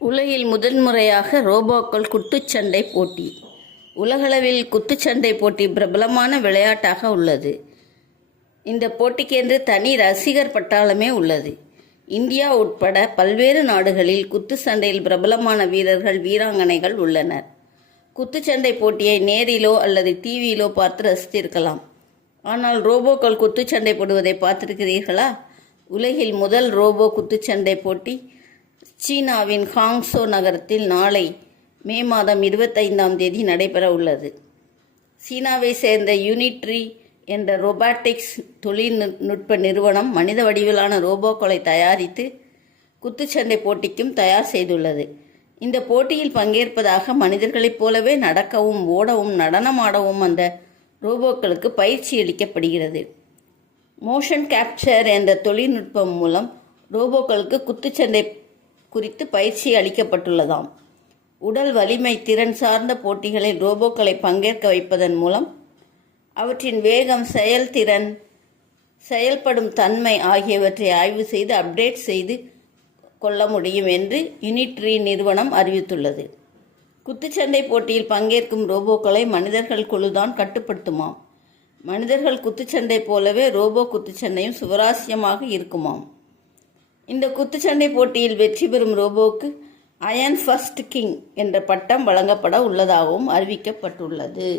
உலகில் முதன்முறையாக ரோபோக்கள் குத்துச்சண்டை போட்டி. உலகளவில் குத்துச்சண்டை போட்டி பிரபலமான விளையாட்டாக உள்ளது. இந்த போட்டிக்கென்று தனி ரசிகர் பட்டாளமே உள்ளது. இந்தியா உட்பட பல்வேறு நாடுகளில் குத்துச்சண்டையில் பிரபலமான வீரர்கள், வீராங்கனைகள் உள்ளனர். குத்துச்சண்டை போட்டியை நேரிலோ அல்லது டிவியிலோ பார்த்து ரசித்திருக்கலாம். ஆனால் ரோபோக்கள் குத்துச்சண்டை போடுவதை பார்த்திருக்கிறீர்களா? உலகில் முதல் ரோபோ குத்துச்சண்டை போட்டி சீனாவின் ஹாங்சோ நகரத்தில் நாளை மே மாதம் 25ஆம் தேதி நடைபெற உள்ளது. சீனாவை சேர்ந்த யூனிட்ரி என்ற ரோபாட்டிக்ஸ் தொழில்நுட்ப நிறுவனம் மனித வடிவிலான ரோபோக்களை தயாரித்து குத்துச்சண்டை போட்டிக்கும் தயார் செய்துள்ளது. இந்த போட்டியில் பங்கேற்பதாக மனிதர்களைப் போலவே நடக்கவும், ஓடவும், நடனமாடவும் அந்த ரோபோக்களுக்கு பயிற்சி அளிக்கப்படுகிறது. மோஷன் கேப்சர் என்ற தொழில்நுட்பம் மூலம் ரோபோக்களுக்கு குத்துச்சண்டை குறித்து பயிற்சி அளிக்கப்பட்டுள்ளதாம். உடல் வலிமை, திறன் சார்ந்த போட்டிகளில் ரோபோக்களை பங்கேற்க வைப்பதன் மூலம் அவற்றின் வேகம், செயல்திறன், செயல்படும் தன்மை ஆகியவற்றை ஆய்வு செய்து அப்டேட் செய்து கொள்ள முடியும் என்று யூனிட்ரி நிறுவனம் அறிவித்துள்ளது. குத்துச்சண்டை போட்டியில் பங்கேற்கும் ரோபோக்களை மனிதர்கள் குழுதான் கட்டுப்படுத்துமாம். மனிதர்கள் குத்துச்சண்டை போலவே ரோபோ குத்துச்சண்டையும் சுவாரஸ்யமாக இருக்குமாம். இந்த குத்துச்சண்டை போட்டியில் வெற்றி பெறும் ரோபோக்கு அயன் ஃபர்ஸ்ட் கிங் என்ற பட்டம் வழங்கப்பட உள்ளதாகவும் அறிவிக்கப்பட்டுள்ளது.